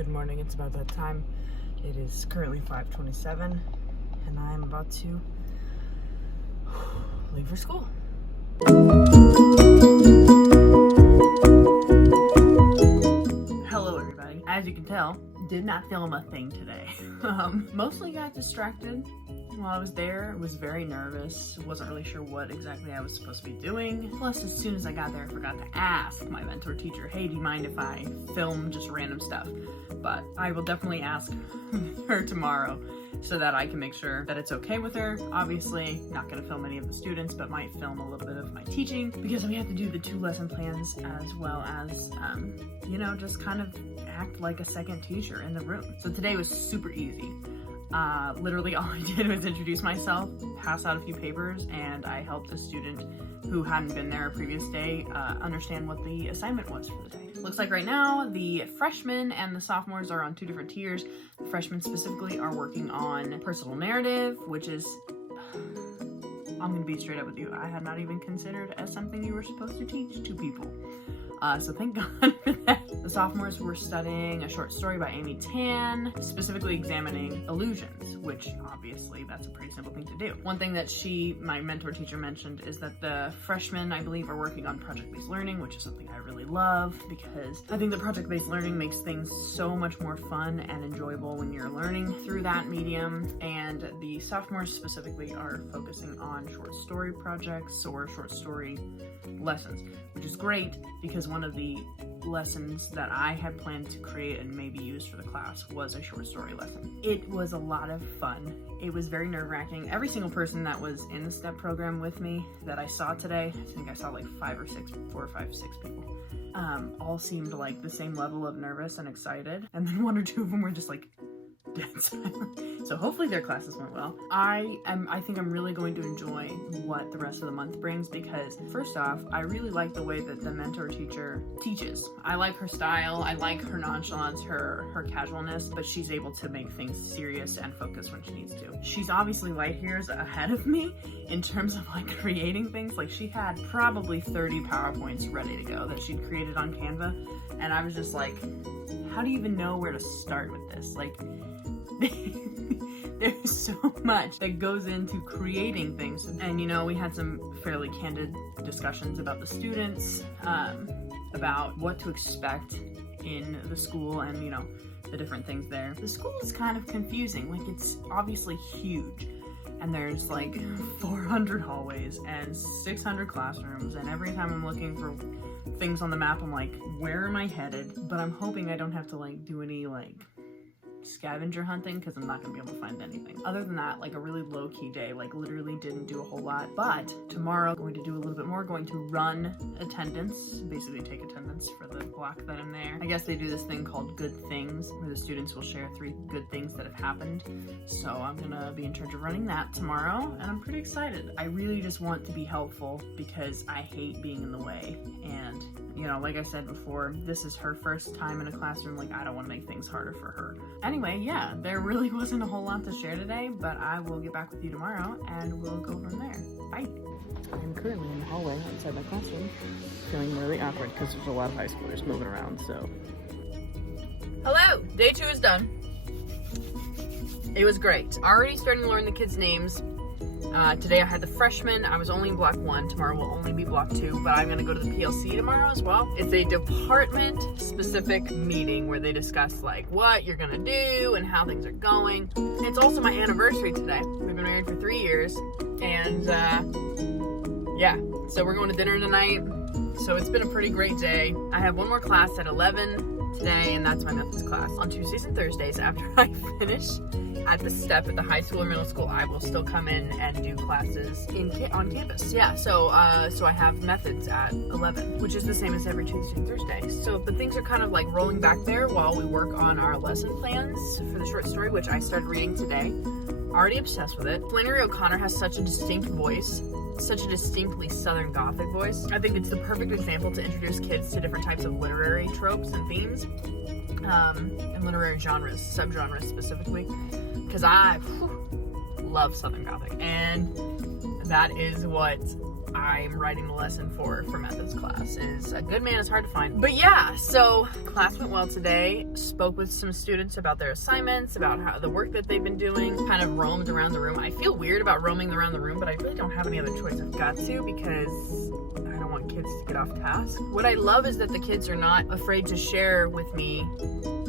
Good morning, it's about that time. It is currently 5:27 and I am about to leave for school. Hello everybody. As you can tell, did not film a thing today. Mostly got distracted while I was there. Was very nervous, wasn't really sure what exactly I was supposed to be doing. Plus, as soon as I got there, I forgot to ask my mentor teacher, hey, do you mind if I film just random stuff? But I will definitely ask her tomorrow so that I can make sure that it's okay with her. Obviously, not gonna film any of the students, but might film a little bit of my teaching because we have to do the 2 lesson plans as well as, you know, just kind of act like a second teacher in the room. So today was super easy. Literally all I did was introduce myself, pass out a few papers, and I helped a student who hadn't been there a previous day understand what the assignment was for the day. Looks like right now the freshmen and the sophomores are on 2 different tiers. The freshmen specifically are working on personal narrative, which is, I'm gonna be straight up with you, I had not even considered as something you were supposed to teach to people. So thank God for that. The sophomores were studying a short story by Amy Tan, specifically examining illusions, which obviously that's a pretty simple thing to do. One thing that my mentor teacher mentioned is that the freshmen, I believe, are working on project-based learning, which is something I really love because I think that project-based learning makes things so much more fun and enjoyable when you're learning through that medium. And the sophomores specifically are focusing on short story projects or short story lessons, which is great because one of the lessons that I had planned to create and maybe use for the class was a short story lesson. It was a lot of fun. It was very nerve-wracking. Every single person that was in the STEP program with me that I saw today, I think I saw like 4 or 5, 6 people, all seemed like the same level of nervous and excited. And then 1 or 2 of them were just like dead silent. So hopefully their classes went well. I think I'm really going to enjoy what the rest of the month brings because first off, I really like the way that the mentor teacher teaches. I like her style, I like her nonchalance, her casualness, but she's able to make things serious and focus when she needs to. She's obviously light years ahead of me in terms of like creating things. Like she had probably 30 PowerPoints ready to go that she'd created on Canva. And I was just like, how do you even know where to start with this? Like, there's so much that goes into creating things. And you know, we had some fairly candid discussions about the students, about what to expect in the school and, you know, the different things there. The school is kind of confusing. Like, it's obviously huge. And there's like 400 hallways and 600 classrooms. And every time I'm looking for things on the map, I'm like, where am I headed? But I'm hoping I don't have to like do any like scavenger hunting because I'm not gonna be able to find anything. Other than that, like a really low-key day, like literally didn't do a whole lot. But tomorrow, going to do a little bit more, going to run attendance, basically take attendance for the block that I'm there. I guess they do this thing called good things where the students will share 3 good things that have happened. So I'm gonna be in charge of running that tomorrow and I'm pretty excited. I really just want to be helpful because I hate being in the way. And you know, like I said before, this is her first time in a classroom. Like, I don't want to make things harder for her. Anyway, yeah, there really wasn't a whole lot to share today, but I will get back with you tomorrow and we'll go from there. Bye. I'm currently in the hallway outside my classroom, feeling really awkward because there's a lot of high schoolers moving around, so. Hello, day 2 is done. It was great. Already starting to learn the kids' names. Today I had the freshmen. I was only in block 1. Tomorrow will only be block 2, but I'm gonna go to the PLC tomorrow as well. It's a department specific meeting where they discuss like what you're gonna do and how things are going. It's also my anniversary today. We've been married for 3 years and yeah, so we're going to dinner tonight. So it's been a pretty great day. I have 1 more class at 11 today and that's my methods class. On Tuesdays and Thursdays after I finish at the STEP at the high school or middle school, I will still come in and do classes on campus. Yeah, so I have methods at 11, which is the same as every Tuesday and Thursday. So, but things are kind of like rolling back there while we work on our lesson plans for the short story, which I started reading today. Already obsessed with it. Flannery O'Connor has such a distinct voice, such a distinctly Southern Gothic voice. I think it's the perfect example to introduce kids to different types of literary tropes and themes, and literary genres, subgenres specifically. Because I love Southern Gothic, and that is what I'm writing the lesson for methods class. Is a good man is hard to find. But yeah, so class went well today. Spoke with some students about their assignments, about how the work that they've been doing, kind of roamed around the room. I feel weird about roaming around the room, but I really don't have any other choice. I've got to, because I don't want kids to get off task. What I love is that the kids are not afraid to share with me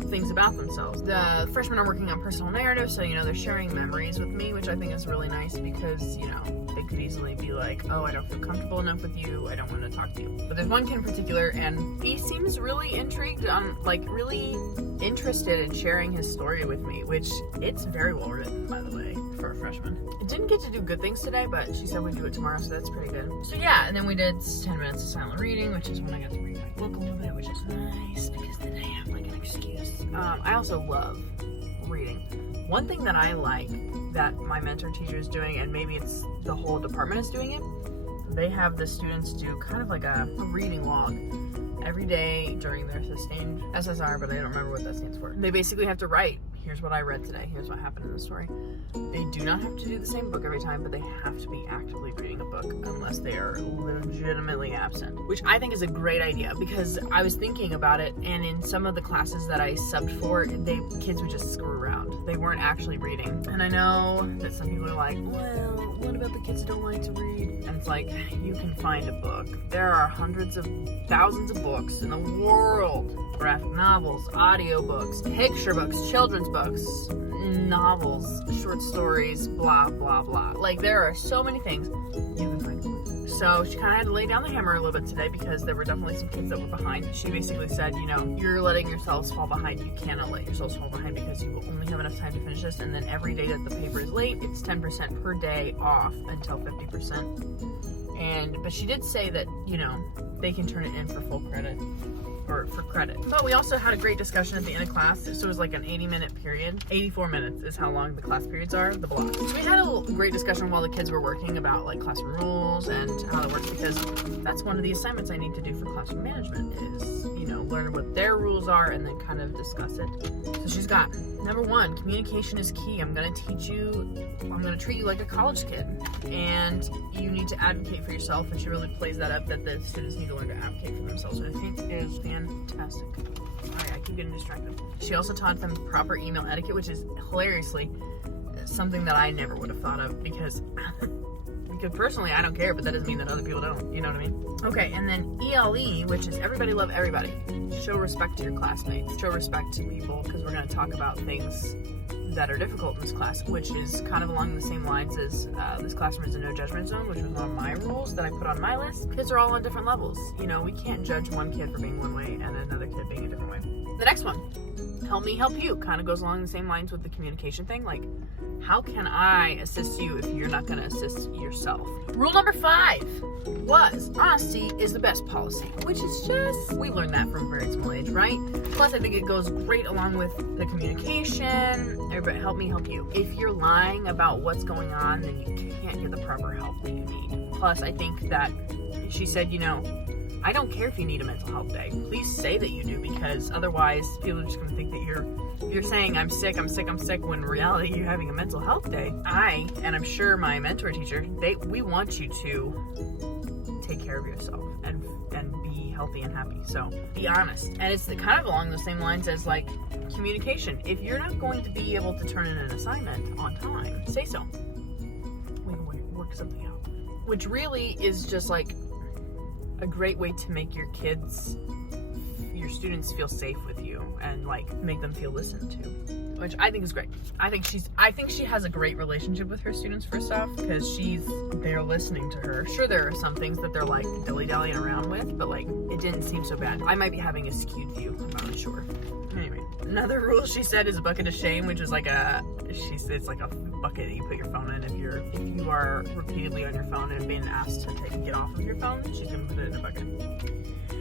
things about themselves. The freshmen are working on personal narrative, so, you know, they're sharing memories with me, which I think is really nice because, you know, they could easily be like, oh, I don't feel comfortable enough with you, I don't want to talk to you. But there's one kid in particular, and he seems really intrigued, like really interested in sharing his story with me, which it's very well written, by the way, for a freshman. I didn't get to do good things today, but she said we'd do it tomorrow, so that's pretty good. So yeah, and then we did 10 minutes of silent reading, which is when I got to read my book a little bit, which is nice, because then I have like an excuse. I also love reading. One thing that I like that my mentor teacher is doing, and maybe it's the whole department is doing it, they have the students do kind of like a reading log every day during their sustained SSR, but I don't remember what that stands for. They basically have to write, here's what I read today, here's what happened in the story. They do not have to do the same book every time, but they have to be actively reading a book unless they are legitimately absent, which I think is a great idea, because I was thinking about it, and in some of the classes that I subbed for, kids would just screw around. They weren't actually reading. And I know that some people are like, well, what about the kids who don't like to read? And it's like, you can find a book. There are hundreds of thousands of books in the world. Graphic novels, audiobooks, picture books, children's books, novels, short stories, blah, blah, blah. Like, there are so many things you can find. So she kind of had to lay down the hammer a little bit today because there were definitely some kids that were behind. She basically said, you know, you're letting yourselves fall behind. You cannot let yourselves fall behind because you will only have enough time to finish this. And then every day that the paper is late, it's 10% per day off until 50%. But she did say that, you know, they can turn it in for full credit. Or for credit. But we also had a great discussion at the end of class. So it was like an 80-minute period. 84 minutes is how long the class periods are, the block. So we had a great discussion while the kids were working about like classroom rules and how it works, because that's one of the assignments I need to do for classroom management is, you know, learn what their rules are and then kind of discuss it. So she's got, number one, communication is key. I'm going to treat you like a college kid, and you need to advocate for yourself. And she really plays that up, that the students need to learn to advocate for themselves, which I think is fantastic. Alright, I keep getting distracted. She also taught them proper email etiquette, which is hilariously something that I never would have thought of, because personally I don't care, but that doesn't mean that other people don't, you know what I mean? Okay, and then ELE, which is everybody love everybody. Show respect to your classmates. Show respect to people, because we're going to talk about things that are difficult in this class, which is kind of along the same lines as this classroom is a no judgment zone, which was one of my rules that I put on my list. Kids are all on different levels. You know, we can't judge one kid for being one way and another kid being a different way. The next one, help me help you, kind of goes along the same lines with the communication thing. Like, how can I assist you if you're not going to assist yourself? Rule number 5 was honesty is the best policy, which is just, we learned that from a very small age, right? Plus, I think it goes great along with the communication. Everybody, help me help you. If you're lying about what's going on, then you can't get the proper help that you need. Plus, I think that she said, you know, I don't care if you need a mental health day. Please say that you do, because otherwise people are just going to think that you're saying I'm sick, when in reality you're having a mental health day. And I'm sure my mentor teacher, we want you to take care of yourself and be healthy and happy. So be honest. And it's kind of along the same lines as like communication. If you're not going to be able to turn in an assignment on time, say so. We can work something out. Which really is just like a great way to make your students feel safe with you and like make them feel listened to, which I think is great. I think she has a great relationship with her students, first off, because they're listening to her. Sure, there are some things that they're like dilly-dallying around with, but like it didn't seem so bad. I might be having a skewed view, I'm not really sure. Anyway, another rule she said is a bucket of shame, which is like it's like a bucket that you put your phone in. If you are repeatedly on your phone and being asked to get off of your phone, she's gonna put it in a bucket.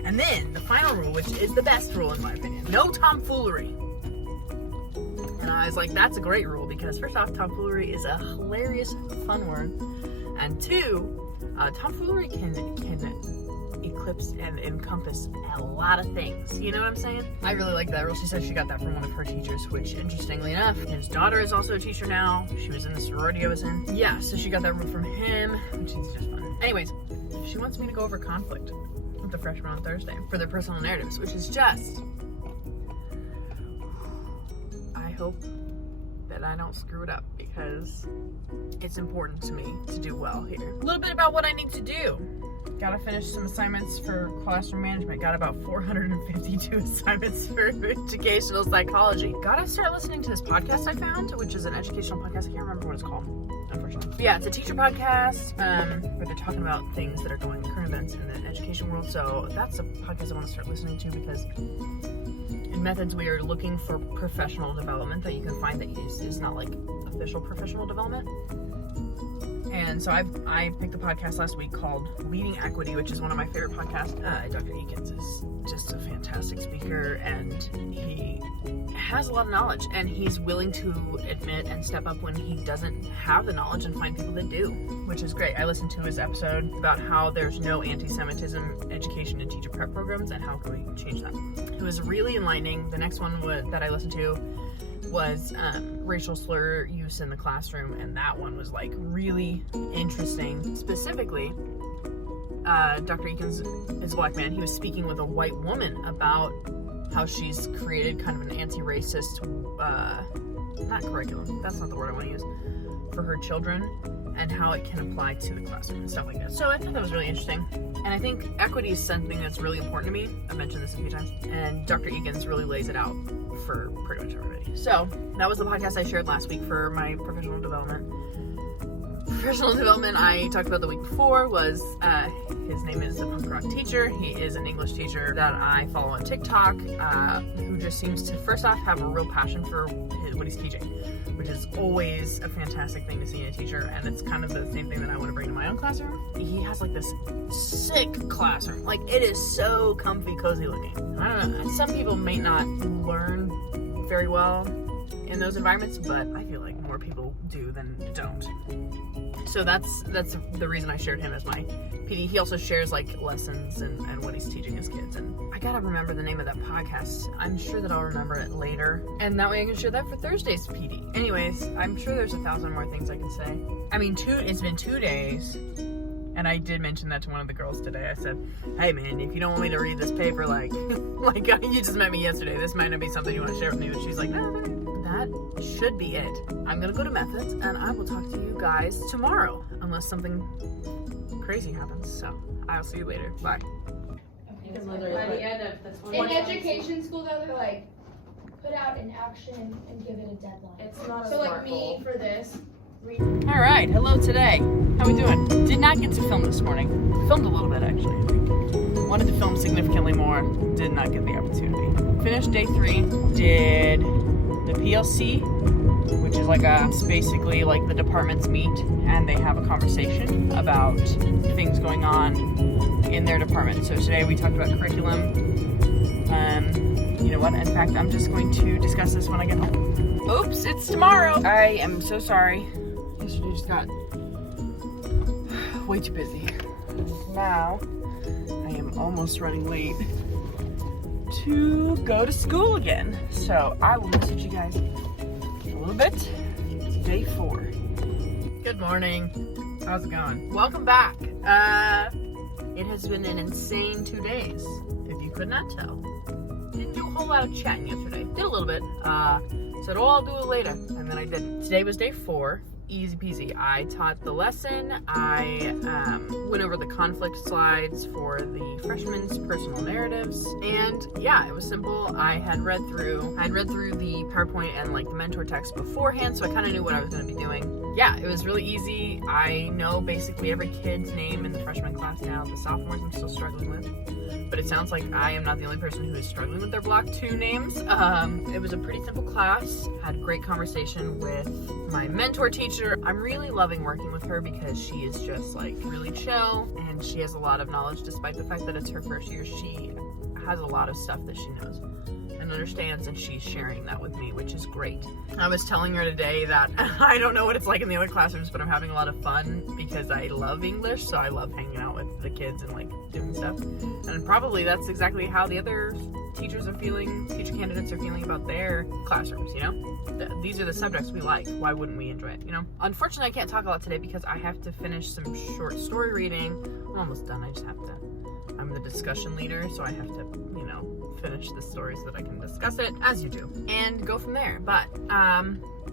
And then the final rule, which is the best rule in my opinion, no tomfoolery. And I was like, that's a great rule, because first off, tomfoolery is a hilarious, fun word, and 2, tomfoolery can eclipse and encompass a lot of things. You know what I'm saying? I really like that rule. She said she got that from one of her teachers, which interestingly enough, his daughter is also a teacher now. She was in the sorority I was in. Yeah, so she got that rule from him, which is just fun. Anyways, she wants me to go over conflict with the freshmen on Thursday for their personal narratives, which is just, I hope that I don't screw it up because it's important to me to do well here. A little bit about what I need to do. Gotta finish some assignments for classroom management. Got about 452 assignments for educational psychology. Gotta start listening to this podcast I found, which is an educational podcast. I can't remember what it's called, unfortunately. But yeah, it's a teacher podcast where they're talking about things that are going current events in the education world. So that's a podcast I want to start listening to because in methods we are looking for professional development that you can find that is not like official professional development. And so I picked a podcast last week called Leading Equity, which is one of my favorite podcasts. Dr. Eakins is just a fantastic speaker, and he has a lot of knowledge, and he's willing to admit and step up when he doesn't have the knowledge and find people that do, which is great. I listened to his episode about how there's no anti-Semitism education and teacher prep programs and how can we change that. It was really enlightening. The next one that I listened to was racial slur use in the classroom, and that one was like really interesting. Specifically, Dr. Eakins is a black man. He was speaking with a white woman about how she's created kind of an anti-racist, not curriculum, that's not the word I want to use, for her children, and how it can apply to the classroom and stuff like that. So I thought that was really interesting. And I think equity is something that's really important to me. I've mentioned this a few times, and Dr. Eakins really lays it out for pretty much everybody. So that was the podcast I shared last week for my professional development. Professional development I talked about the week before was, his name is the Punk Rock Teacher. He is an English teacher that I follow on TikTok, who just seems to, first off, have a real passion for what he's teaching, which is always a fantastic thing to see in a teacher, and it's kind of the same thing that I want to bring to my own classroom. He has like this sick classroom. Like, it is so comfy, cozy looking. I don't know, some people may not learn very well in those environments, but I feel like more people do than don't. So that's the reason I shared him as my PD. He also shares like lessons and what he's teaching his kids, and I gotta remember the name of that podcast. I'm sure that I'll remember it later, and that way I can share that for Thursday's PD. Anyways, I'm sure there's 1,000 more things I can say. I mean, it's been 2 days, and I did mention that to one of the girls today. I said, hey man, if you don't want me to read this paper, like you just met me yesterday, this might not be something you want to share with me. But she's like, no. That should be it. I'm gonna go to methods, and I will talk to you guys tomorrow, unless something crazy happens. So I'll see you later. Bye. By the end of the 20 in education school, though, they're like, put out an action and give it a deadline. It's not so like me for this. All right, hello today. How we doing? Did not get to film this morning. Filmed a little bit actually. Wanted to film significantly more. Did not get the opportunity. Finished day 3. Did the PLC, which is like it's basically like the departments meet and they have a conversation about things going on in their department. So today we talked about curriculum. You know what? In fact, I'm just going to discuss this when I get home. Oops, it's tomorrow. I am so sorry. Yesterday just got way too busy. Now I am almost running late to go to school again. So I will message you guys in a little bit. It's day 4. Good morning. How's it going? Welcome back. It has been an insane 2 days, if you could not tell. Didn't do a whole lot of chatting yesterday. Did a little bit. Said, oh, I'll do it later. And then I didn't. Today was day 4. Easy peasy. I taught the lesson. I went over the conflict slides for the freshmen's personal narratives, and yeah, it was simple. I had read through the PowerPoint and like the mentor text beforehand, so I kind of knew what I was going to be doing. Yeah, it was really easy. I know basically every kid's name in the freshman class now. The sophomores I'm still struggling with, but it sounds like I am not the only person who is struggling with their Block 2 names. It was a pretty simple class. Had a great conversation with my mentor teacher. I'm really loving working with her because she is just like really chill, and she has a lot of knowledge despite the fact that it's her first year. She has a lot of stuff that she knows and and understands, and she's sharing that with me, which is great. I was telling her today that I don't know what it's like in the other classrooms, but I'm having a lot of fun because I love English, so I love hanging out with the kids and like doing stuff. And probably that's exactly how the other teachers are feeling, teacher candidates are feeling about their classrooms, you know? These are the subjects we like. Why wouldn't we enjoy it, you know? Unfortunately, I can't talk a lot today because I have to finish some short story reading. I'm almost done. I just have to. I'm the discussion leader, so I have to, you know, finish the story so that I can discuss it, as you do, and go from there. But,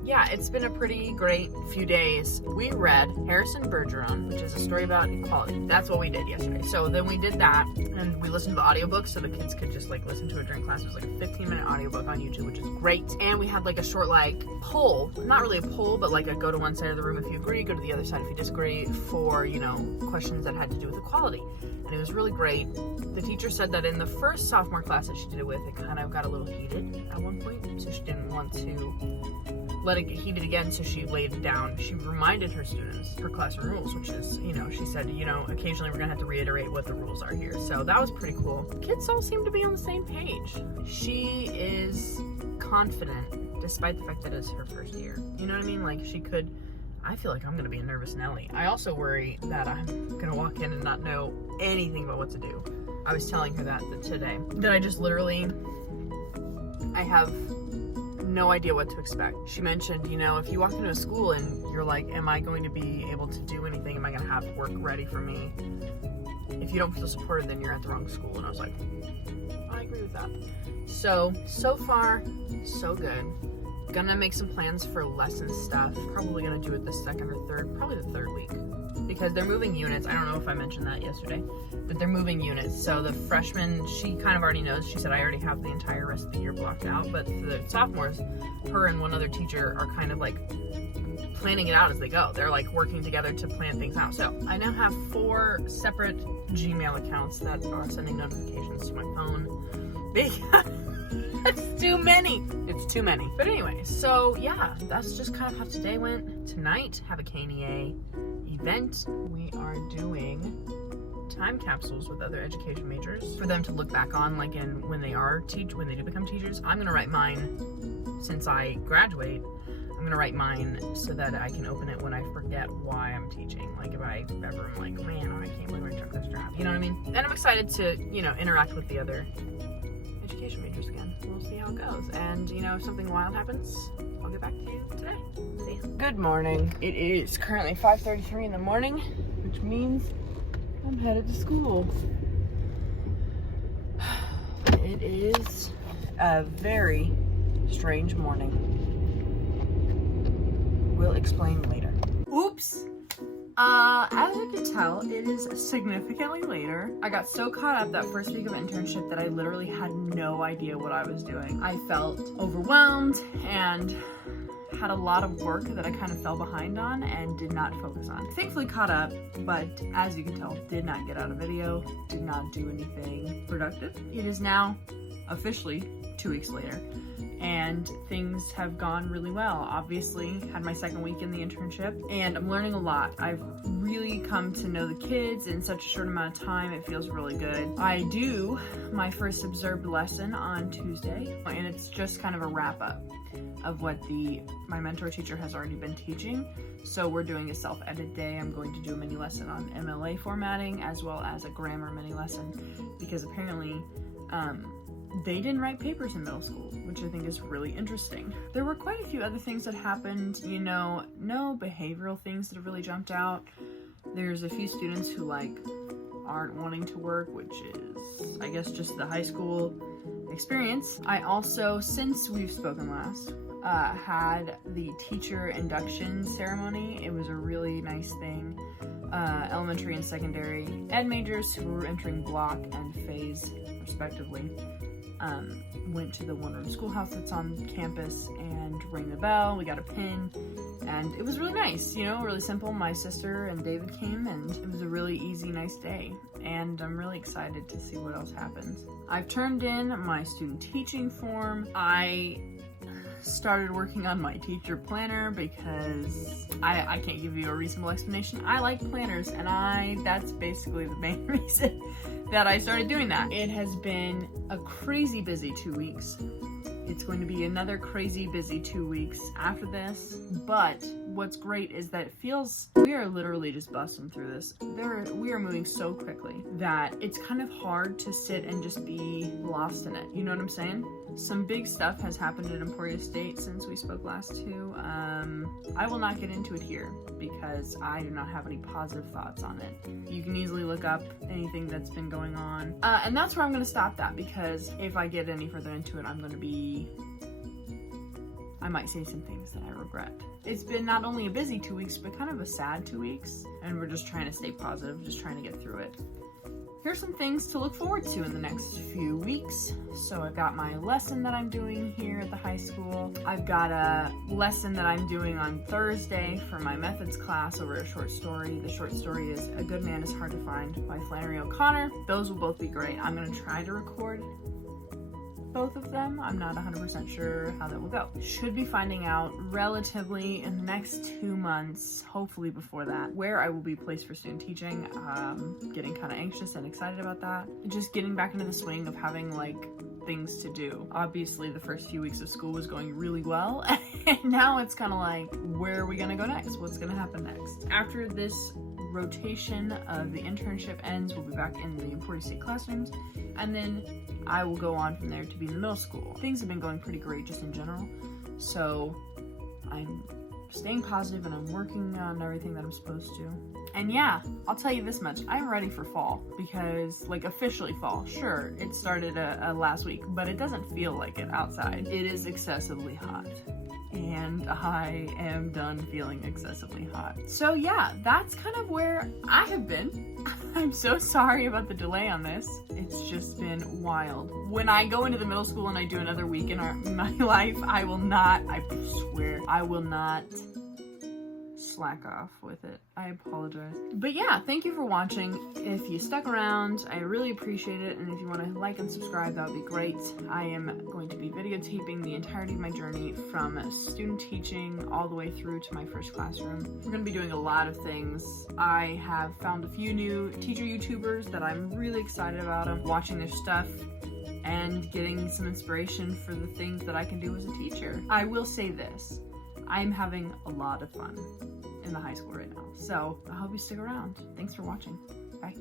yeah, it's been a pretty great few days. We read Harrison Bergeron, which is a story about equality. That's what we did yesterday. So then we did that, and we listened to the audiobook so the kids could just like listen to it during class. It was like a 15-minute audiobook on YouTube, which is great. And we had like a short like poll, not really a poll, but like a go to one side of the room if you agree, go to the other side if you disagree, for, you know, questions that had to do with equality. And it was really great. The teacher said that in the first sophomore class that she did it with, it kind of got a little heated at one point, so she didn't want to let it get heated again, so she laid it down. She reminded her students her classroom rules, which is, you know, she said, you know, occasionally we're gonna have to reiterate what the rules are here. So that was pretty cool. Kids all seem to be on the same page. She is confident, despite the fact that it's her first year. You know what I mean? Like, she could, I feel like I'm gonna be a nervous Nelly. I also worry that I'm gonna walk in and not know anything about what to do. I was telling her that today, that I just literally, I have no idea what to expect. She mentioned, you know, if you walk into a school and you're like, am I going to be able to do anything? Am I going to have work ready for me? If you don't feel supported, then you're at the wrong school. And I was like, I agree with that. So far, so good. Gonna make some plans for lesson stuff. Probably gonna do it the second or third, probably the third week. Because they're moving units. I don't know if I mentioned that yesterday, but they're moving units. So the freshman, she kind of already knows. She said, I already have the entire rest of the year blocked out. But the sophomores, her and one other teacher are kind of like planning it out as they go. They're like working together to plan things out. So I now have 4 separate Gmail accounts that are sending notifications to my phone. It's too many. It's too many. But anyway, so yeah, that's just kind of how today went. Tonight, have a KNEA event. We are doing time capsules with other education majors for them to look back on, like when they do become teachers. I'm gonna write mine since I graduate. I'm gonna write mine so that I can open it when I forget why I'm teaching. Like if I ever am like, man, I can't believe I took this job. You know what I mean? And I'm excited to, you know, interact with the other education majors again. We'll see how it goes. And, you know, if something wild happens, I'll get back to you today. See ya. Good morning. It is currently 5:33 in the morning, which means I'm headed to school. It is a very strange morning. We'll explain later. Oops. As you can tell, it is significantly later. I got so caught up that first week of internship that I literally had no idea what I was doing. I felt overwhelmed and had a lot of work that I kind of fell behind on and did not focus on. Thankfully caught up, but as you can tell, did not get out a video, did not do anything productive. It is now officially 2 weeks later, and things have gone really well. Obviously, had my second week in the internship, and I'm learning a lot. I've really come to know the kids in such a short amount of time. It feels really good. I do my first observed lesson on Tuesday, and it's just kind of a wrap up of what my mentor teacher has already been teaching. So we're doing a self-edit day. I'm going to do a mini lesson on MLA formatting as well as a grammar mini lesson, because apparently they didn't write papers in middle school, which I think is really interesting. There were quite a few other things that happened, you know, no behavioral things that have really jumped out. There's a few students who like aren't wanting to work, which is, I guess, just the high school experience. I also, since we've spoken last, had the teacher induction ceremony. It was a really nice thing. Elementary and secondary ed majors who were entering block and phase respectively went to the one-room schoolhouse that's on campus and rang the bell. We got a pin, and it was really nice, you know, really simple. My sister and David came, and it was a really easy, nice day, and I'm really excited to see what else happens. I've turned in my student teaching form. I started working on my teacher planner because I can't give you a reasonable explanation. I like planners, and that's basically the main reason that I started doing that. It has been a crazy busy 2 weeks. It's going to be another crazy busy 2 weeks after this, but what's great is that it feels we are literally just busting through this. We are moving so quickly that it's kind of hard to sit and just be lost in it. You know what I'm saying? Some big stuff has happened at Emporia State since we spoke last too. I will not get into it here because I do not have any positive thoughts on it. You can easily look up anything that's been going on. And that's where I'm going to stop that, because if I get any further into it, I might say some things that I regret. It's been not only a busy 2 weeks, but kind of a sad 2 weeks, and we're just trying to stay positive, just trying to get through it. Here's some things to look forward to in the next few weeks. So I've got my lesson that I'm doing here at the high school. I've got a lesson that I'm doing on Thursday for my methods class over a short story. The short story is A Good Man is Hard to Find by Flannery O'Connor. Those will both be great. I'm gonna try to record both of them. I'm not 100% sure how that will go. Should be finding out relatively in the next 2 months, hopefully before that, where I will be placed for student teaching. Getting kind of anxious and excited about that. Just getting back into the swing of having like things to do. Obviously the first few weeks of school was going really well, and now it's kind of like, where are we gonna go next? What's gonna happen next? After this rotation of the internship ends, we'll be back in the Emporia State classrooms, and then I will go on from there to be in the middle school. Things have been going pretty great just in general, so I'm staying positive and I'm working on everything that I'm supposed to. And yeah, I'll tell you this much, I'm ready for fall, because like officially fall. Sure, it started last week, but it doesn't feel like it outside. It is excessively hot, and I am done feeling excessively hot. So yeah, that's kind of where I have been. I'm so sorry about the delay on this. It's just been wild. When I go into the middle school and I do another week in my life, I swear, I will not slack off with it. I apologize. But yeah, thank you for watching. If you stuck around, I really appreciate it, and if you want to like and subscribe, that would be great. I am going to be videotaping the entirety of my journey from student teaching all the way through to my first classroom. We're going to be doing a lot of things. I have found a few new teacher YouTubers that I'm really excited about. I'm watching their stuff and getting some inspiration for the things that I can do as a teacher. I will say this, I'm having a lot of fun in the high school right now. So I hope you stick around. Thanks for watching. Bye.